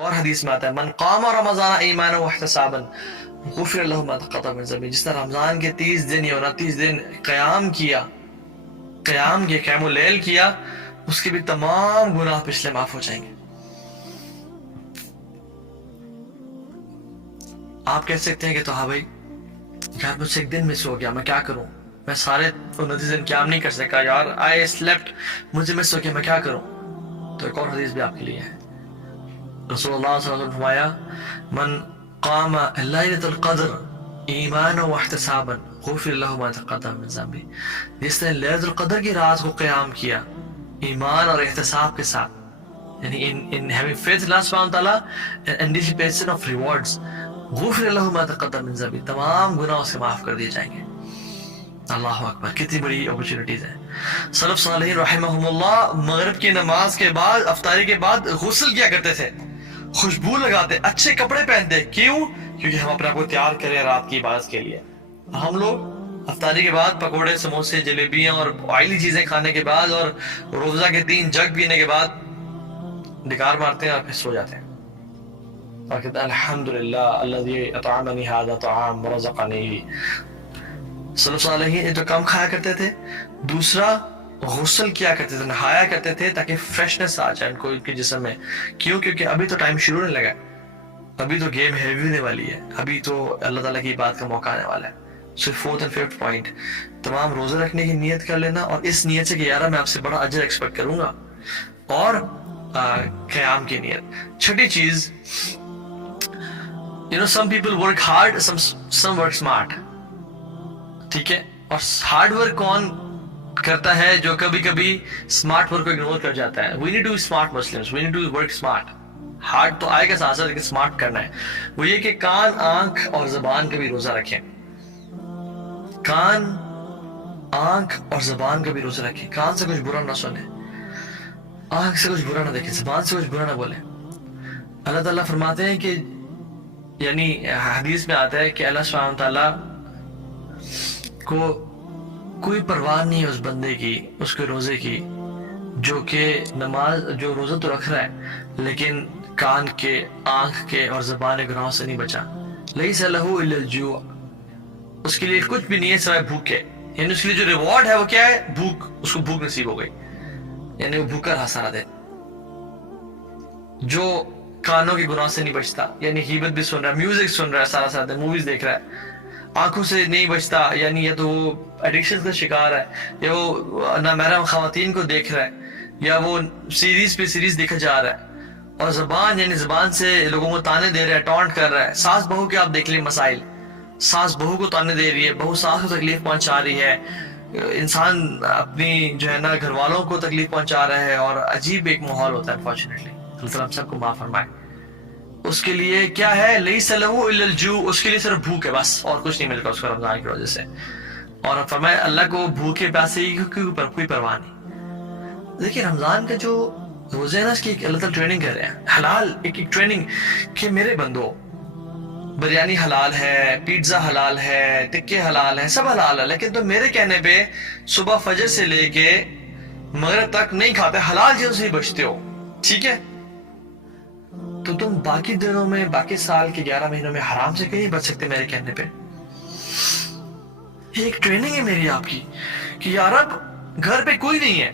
اور حدیث میں آتا ہے من قام رمضان ایمانا واحتسابا غفر له ما تقدم من ذنبه، جس نے رمضان کے 30 دن یا 29 دن قیام کیا، قیام اللیل کیا، اس کے بھی تمام گناہ پچھلے معاف ہو جائیں گے۔ آپ کہہ سکتے ہیں کہ تو ہاں بھائی یار مجھ سے ایک دن مس ہو گیا، میں کیا کروں، میں سارے 29 دن قیام نہیں کر سکا یار، آئی سلیپٹ، مجھے مس ہو گیا، میں کیا کروں؟ تو ایک اور حدیث بھی آپ کے لیے ہے۔ رسول اللہ صلی اللہ علیہ وسلم نے فرمایا من قام لیلۃ القدر ایمانا واحتسابا غفر له ما تقدم من ذنبه، جس نے لیلۃ القدر کی رات کو قیام کیا ایمان اور احتساب کے ساتھ، یعنی in having faith in Allah subhanahu wa ta'ala and anticipation of rewards، غفر له ما تقدم من ذنبه، تمام گناہ اسے معاف کر دیے جائیں گے۔ اللہ اکبر، کتنی بڑی اپرچونٹیز ہیں۔ سلف صالحین رحمہم اللہ مغرب کی نماز کے بعد، افطاری کے بعد غسل کیا کرتے تھے، خوشبو لگاتے، اچھے کپڑے پہنتے، کیوں؟ کیونکہ ہم اپنے آپ کو تیار کریں رات کی عبادت کے لیے۔ ہم لوگ افطاری کے بعد پکوڑے، سموسے، جلیبیاں اور آئلی چیزیں کھانے کے بعد اور روزہ کے 3 جگ پینے کے بعد ڈکار مارتے ہیں اور پھر سو جاتے ہیں اور کہتے ہیں الحمدللہ الذی اطعمنی ھذا طعام ورزقنی۔ سلف صالحین ایک تو کم کھایا کرتے تھے، دوسرا غسل کیا کرتے تھے، نہایا کرتے تھے تاکہ فریشنس آ جائے ان کو ان کے جسم میں۔ کیوں؟ کیونکہ ابھی تو ٹائم شروع نہیں لگا، ابھی تو گیم ہیوی ہونے والی ہے، ابھی تو اللہ تعالیٰ کی بات کا موقع آنے والا ہے۔ سو 4th and 5th پوائنٹ، تمام روزہ رکھنے کی نیت کر لینا، اور اس نیت سے کہ یار میں آپ سے بڑا اجر ایکسپیکٹ کروں گا، اور قیام کی نیت۔ چھٹی چیز، some people work hard, some work smart، ٹھیک ہے؟ اور ہارڈ ورک کون کرتا ہے؟ جو کبھی کبھی اسمارٹ ورک کو اگنور کر جاتا ہے۔ We need to be smart Muslims, we need to work smart۔ Hard تو آئے گا ساتھ ساتھ، لیکن اسمارٹ کرنا ہے۔ وہ یہ کہ کان، آنکھ اور زبان کا بھی روزہ رکھیں، کان، آنکھ اور زبان کا بھی روزہ رکھیں۔ کان سے کچھ برا نہ سنیں، آنکھ سے کچھ برا نہ دیکھیں، زبان سے کچھ برا نہ بولیں۔ اللہ تعالیٰ فرماتے ہیں کہ، یعنی حدیث میں آتا ہے کہ اللہ سبحانہ تعالیٰ کو کوئی پرواہ نہیں ہے اس بندے کی، اس کے روزے کی، جو کہ جو روزہ تو رکھ رہا ہے لیکن کان کے، آنکھ کے اور زبان گناہوں سے نہیں بچا۔ لیس لہ الا الجوع، اس کے لیے کچھ بھی نہیں ہے سوائے بھوک کے، یعنی اس کے لیے جو ریوارڈ ہے وہ کیا ہے؟ بھوک، اس کو بھوک نصیب ہو گئی، یعنی وہ بھوکا رہا سارا دن۔ جو کانوں کے گناہ سے نہیں بچتا، یعنی غیبت بھی سن رہا ہے، میوزک سن رہا ہے سارا دن، موویز دیکھ رہا ہے، آنکھوں سے نہیں بچتا، یعنی یا تو وہ ایڈکشن کا شکار ہے، یا وہ نامحرم خواتین کو دیکھ رہا ہے، یا وہ سیریز پہ سیریز دیکھا جا رہا ہے، اور زبان، یعنی زبان سے لوگوں کو تانے دے رہا ہے، ٹونٹ کر رہا ہے۔ ساس بہو کے آپ دیکھ لیں مسائل، ساس بہو کو تانے دے رہی ہے، بہو ساس کو تکلیف پہنچا رہی ہے، انسان اپنی جو ہے نا گھر والوں کو تکلیف پہنچا رہا ہے، اور عجیب ایک ماحول ہوتا ہے انفارچونیٹلی۔ اللہ تعالیٰ ہم سب کو معاف فرمائے۔ اس کے لیے کیا ہے؟ لیس لہ الا الجوع، اس کے لیے صرف بھوک ہے بس، اور کچھ نہیں ملتا اس کو رمضان کی وجہ سے۔ اور فرمایا اللہ کو بھوکے پیاسے کوئی پرواہ نہیں۔ دیکھیں رمضان کا جو روزہ ہے نا، اس کی اللہ تعالیٰ ٹریننگ کر رہے ہیں، حلال ایک ٹریننگ، کہ میرے بندو بریانی حلال ہے، پیزا حلال ہے، ٹکے حلال ہیں، سب حلال ہے، لیکن تم میرے کہنے پہ صبح فجر سے لے کے مغرب تک نہیں کھاتے، حلال چیزوں سے ہی بچتے ہو، ٹھیک ہے؟ تو تم باقی دنوں میں، باقی سال کے 11 مہینوں میں حرام سے کہیں بچ سکتے میرے کہنے پہ؟ یہ ایک ٹریننگ ہے میری آپ کی، کہ یا رب گھر پہ کوئی نہیں ہے،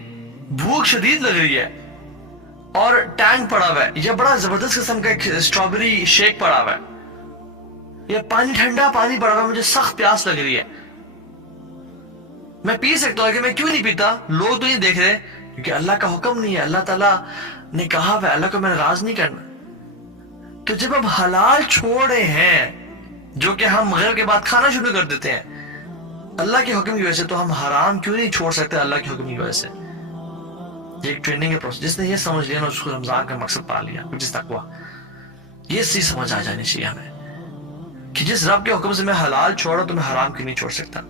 بھوک شدید لگ رہی ہے، اور ٹینک پڑا ہوا ہے، یا بڑا زبردست قسم کا ایک اسٹرابری شیک پڑا ہوا ہے، یا پانی، ٹھنڈا پانی پڑا ہوا ہے، مجھے سخت پیاس لگ رہی ہے، میں پی سکتا ہوں کہ میں کیوں نہیں پیتا؟ لوگ تو نہیں دیکھ رہے، کیونکہ اللہ کا حکم نہیں ہے، اللہ تعالیٰ نے کہا ہوا ہے، اللہ کو میں نے راز نہیں کرنا۔ تو جب ہم حلال چھوڑ رہے ہیں، جو کہ ہم مغرب کے بعد کھانا شروع کر دیتے ہیں اللہ کے حکم کی وجہ سے، تو ہم حرام کیوں نہیں چھوڑ سکتے اللہ کے حکم کی وجہ سے؟ یہ ایک ٹریننگ ہے پروسیس، جس نے یہ سمجھ لیا نا، اس کو رمضان کا مقصد پا لیا، جس تقویٰ، یہ چیز سمجھ آ جانی چاہیے ہمیں، کہ جس رب کے حکم سے میں حلال چھوڑا تو میں حرام کیوں نہیں چھوڑ سکتا۔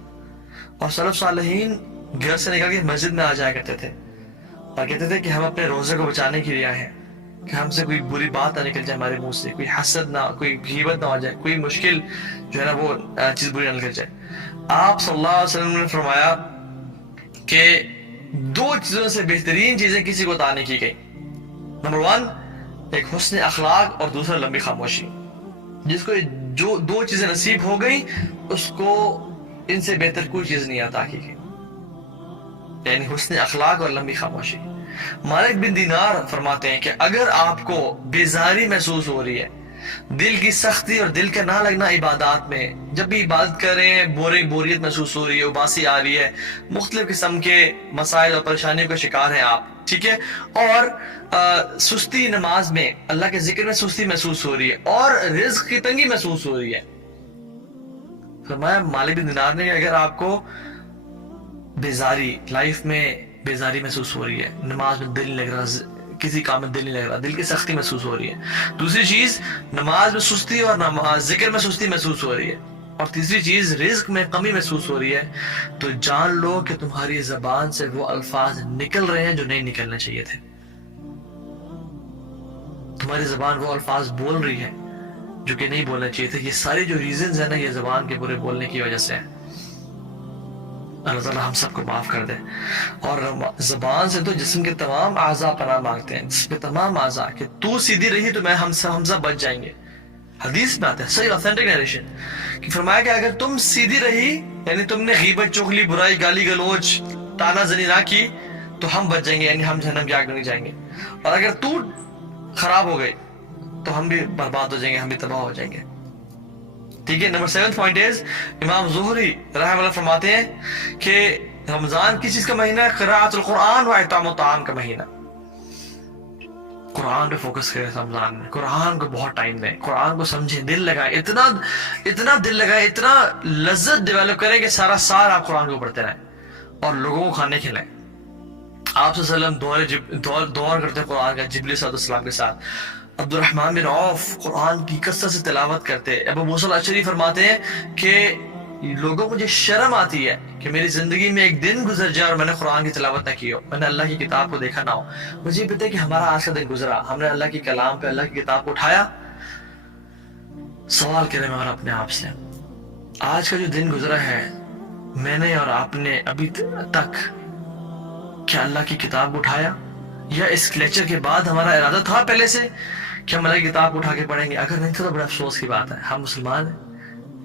اور سلف صالحین گھر سے نکل کے مسجد میں آ جایا کرتے تھے، اور کہتے تھے کہ ہم اپنے روزے کو بچانے کے لیے آئے ہیں، کہ ہم سے کوئی بری بات نہ نکل جائے ہمارے منہ سے، کوئی حسد نہ، کوئی غیبت نہ ہو جائے، کوئی مشکل جو ہے نا وہ چیز بری نہ نکل جائے۔ آپ صلی اللہ علیہ وسلم نے فرمایا کہ 2 چیزوں سے بہترین چیزیں کسی کو عطا نہیں کی گئی۔ نمبر 1، ایک حسن اخلاق اور دوسرا لمبی خاموشی. جس کو جو دو چیزیں نصیب ہو گئی اس کو ان سے بہتر کوئی چیز نہیں عطا کی گئی، یعنی حسن اخلاق اور لمبی خاموشی. مالک بن دینار فرماتے ہیں کہ اگر آپ کو بیزاری محسوس ہو رہی ہے، دل کی سختی اور دل کا نہ لگنا عبادات میں، جب بھی عبادت کریں بوریت محسوس ہو رہی ہے، اباسی آ رہی ہے، مختلف قسم کے مسائل اور پریشانیوں کا شکار ہیں آپ، ٹھیک ہے، اور سستی نماز میں، اللہ کے ذکر میں سستی محسوس ہو رہی ہے، اور رزق کی تنگی محسوس ہو رہی ہے. فرمایا مالک بن دینار نے، اگر آپ کو بیزاری، لائف میں بیزاری محسوس ہو رہی ہے، نماز میں دل نہیں لگ رہا، کسی کام میں دل نہیں لگ رہا، دل کی سختی محسوس ہو رہی ہے، دوسری چیز نماز میں سستی اور ذکر میں سستی محسوس ہو رہی ہے، اور تیسری چیز رزق میں کمی محسوس ہو رہی ہے، تو جان لو کہ تمہاری زبان سے وہ الفاظ نکل رہے ہیں جو نہیں نکلنے چاہیے تھے. تمہاری زبان وہ الفاظ بول رہی ہے جو کہ نہیں بولنا چاہیے تھے. یہ ساری جو ریزنز ہیں نا، یہ زبان کے برے بولنے کی وجہ سے ہیں. اللہ تعالیٰ ہم سب کو معاف کر دے. اور زبان سے تو جسم کے تمام اعضاء پناہ مانگتے ہیں، جسم کے تمام اعضاء، کہ تو سیدھی رہی تو میں ہم سب بچ جائیں گے. حدیث میں آتا ہے، صحیح اوتھینٹک نیریشن، کہ فرمایا کہ اگر تم سیدھی رہی، یعنی تم نے غیبت، چغلی، برائی، گالی گلوچ، طعنہ زنی نہ کی، تو ہم بچ جائیں گے، یعنی ہم جہنم کی آگ میں نہیں جائیں گے. اور اگر تو خراب ہو گئی تو ہم بھی برباد ہو جائیں گے، ہم بھی تباہ ہو جائیں گے. ٹھیک ہے. نمبر 7 پوائنٹ از، امام زہری رحمہ اللہ فرماتے ہیں کہ رمضان کس چیز کا مہینہ ہے؟ قراءۃ القرآن و اطعام الطعام کا مہینہ. قرآن پہ فوکس کریں رمضان میں، قرآن کو بہت ٹائم دیں، قرآن کو سمجھیں، دل لگائیں، اتنا دل لگائیں، اتنا لذت ڈیولپ کریں کہ سارا سال آپ قرآن کو پڑھتے رہیں اور لوگوں کو کھانے کھلائیں. آپ صلی اللہ علیہ وسلم دور کرتے قرآن کا جبریل صلی اللہ علیہ وسلم کے ساتھ. عبد الرحمن بن عوف قرآن کی کثرت سے تلاوت کرتے. ابو موسیٰ الاشعری فرماتے ہیں کہ لوگوں مجھے شرم آتی ہے کہ میری زندگی میں ایک دن گزر جائے اور میں نے قرآن کی تلاوت نہ کی ہو، میں نے اللہ کی کتاب کو دیکھا نہ ہو. مجھے یہ پتہ ہے کہ ہمارا آج کا دن گزرا، ہم نے اللہ کی کلام پہ، اللہ کی کتاب کو اٹھایا. سوال کریں میں اور اپنے آپ سے، آج کا جو دن گزرا ہے، میں نے اور آپ نے ابھی تک کیا اللہ کی کتاب کو اٹھایا؟ یا اس لیکچر کے بعد ہمارا ارادہ تھا پہلے سے کہ ہم اللہ کی کتاب کو اٹھا کے پڑھیں گے؟ اگر نہیں تھا تو بڑا افسوس کی بات ہے. ہم مسلمان ہیں،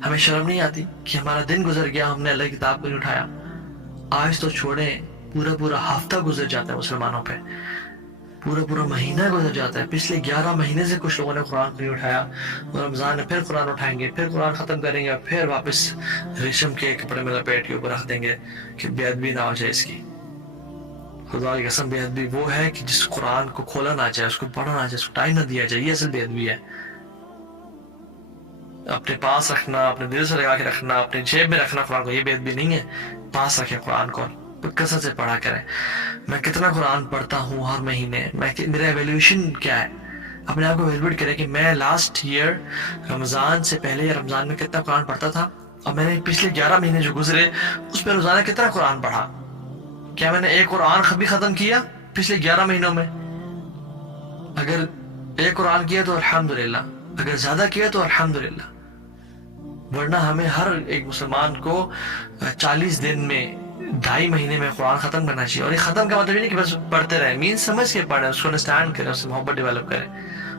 ہمیں شرم نہیں آتی کہ ہمارا دن گزر گیا، ہم نے اللہ کی کتاب کو نہیں اٹھایا. آج تو چھوڑیں، پورا ہفتہ گزر جاتا ہے مسلمانوں پہ، پورا مہینہ گزر جاتا ہے. پچھلے 11 مہینے سے کچھ لوگوں نے قرآن کو نہیں اٹھایا، اور رمضان میں پھر قرآن اٹھائیں گے، پھر قرآن ختم کریں گے، اور پھر واپس ریشم کے کپڑے میں لپیٹ کے اوپر رکھ دیں گے کہ بے ادبی نہ ہو جائے اس کی. خدا کی قسم، بے ادبی وہ ہے کہ جس قرآن کو کھولا نہ جائے، اس کو پڑھنا نہ جائے، اس کو ٹائم نہ دیا جائے. یہ اصل بے ادبی ہے. اپنے پاس رکھنا، اپنے دل سے لگا کے رکھنا، اپنے جیب میں رکھنا قرآن کو، یہ بے ادبی نہیں ہے. پاس رکھیں قرآن کو، کثرت سے پڑھا کریں. میں کتنا قرآن پڑھتا ہوں ہر مہینے، میرا ایویلیویشن کیا ہے؟ اپنے آپ کو ایویلیویٹ کریں کہ میں لاسٹ ایئر رمضان سے پہلے یا رمضان میں کتنا قرآن پڑھتا تھا، اور میں نے پچھلے 11 مہینے جو گزرے اس میں روزانہ کتنا قرآن پڑھا. کیا میں نے ایک قرآن بھی ختم کیا پچھلے 11 مہینوں میں؟ اگر ایک قرآن کیا تو الحمدللہ، اگر زیادہ کیا تو الحمدللہ. ورنہ ہمیں ہر ایک مسلمان کو 40 دن میں، 2.5 مہینے میں قرآن ختم کرنا چاہیے. اور یہ ختم کا مطلب نہیں کہ بس پڑھتے رہیں، مین سمجھ کے پڑھیں، اس کو انڈرسٹینڈ کریں، اس سے محبت ڈیولپ کریں.